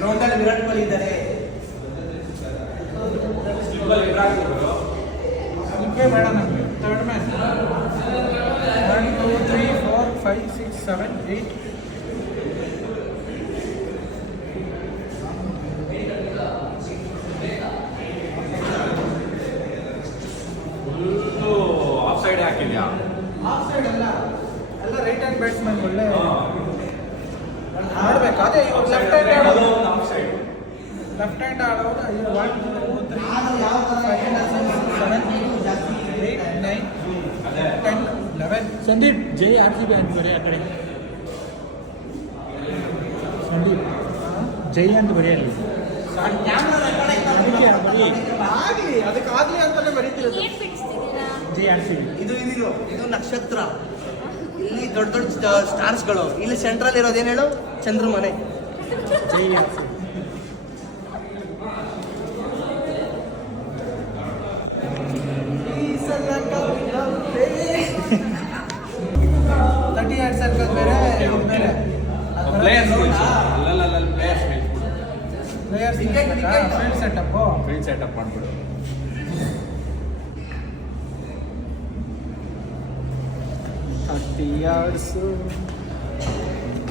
ಗ್ರೌಂಡಲ್ಲಿ ವಿರಾಟ್ ಕೊಹ್ಲಿ ಇದ್ದಾರೆ. ಇಬ್ಬೇ ಬೇಡ ನಮಗೆ. ಥರ್ಡ್ ಮ್ಯಾಚ್ 1 2 3 4 5 6 7 8 ಆಫ್ ಸೈಡ್ ಹಾಕಿದ್ಯಾ? ಆಫ್ ಸೈಡ್ ಎಲ್ಲ ರೈಟ್ ಹ್ಯಾಂಡ್ ಬ್ಯಾಟ್ಸ್ಮನ್ ಒಳ್ಳೆ ಆಡ್ಬೇಕು. ಅದೇ ಇವಾಗ ಲೆಫ್ಟ್ ಹ್ಯಾಂಡ್ ಆಡೋದು, ಲೆಫ್ಟ್ ಹ್ಯಾಂಡ್ ಆಡೋದು. 1 2 3 4 5 6 7 8 9 10 11. ಸಂದೀಪ್ ಜೈ RCB ಅಂತ ಬರೀ ಆ ಕಡೆ. ಸಂದೀಪ್ ಜೈ ಅಂತ ಬರೆಯಲ್ಲ. ಅದಕ್ಕೆ ಬರೀ ಆಗ್ಲಿ, ಅದಕ್ಕಾಗ್ಲಿ ಅಂತಾನೆ ಬರೀತಿರೋದು. ಏನ್ ಬಿಡಿಸ್ತಿದ್ದೀರಾ? ಜೈ RCB. ಇದು ನಕ್ಷತ್ರ. ಇಲ್ಲಿ ದೊಡ್ಡ ದೊಡ್ಡ ಸ್ಟಾರ್ಸ್ಗಳು. ಇಲ್ಲಿ ಸೆಂಟ್ರಲ್ ಇರೋದು ಏನು ಹೇಳು? ಚಂದ್ರಮನೆ. ಜೈ RCB. ತರ್ಟಿ ಎರಡು ಸರ್ಕಲ್ ಬೇರೆ ಇದು ಬೇರೆ. ಪ್ಲೇಯರ್ಸ್ ಅಲ್ಲಲ್ಲ players players field setup. Field setup ಮಾಡ್ಬಿಡು. 30 yards.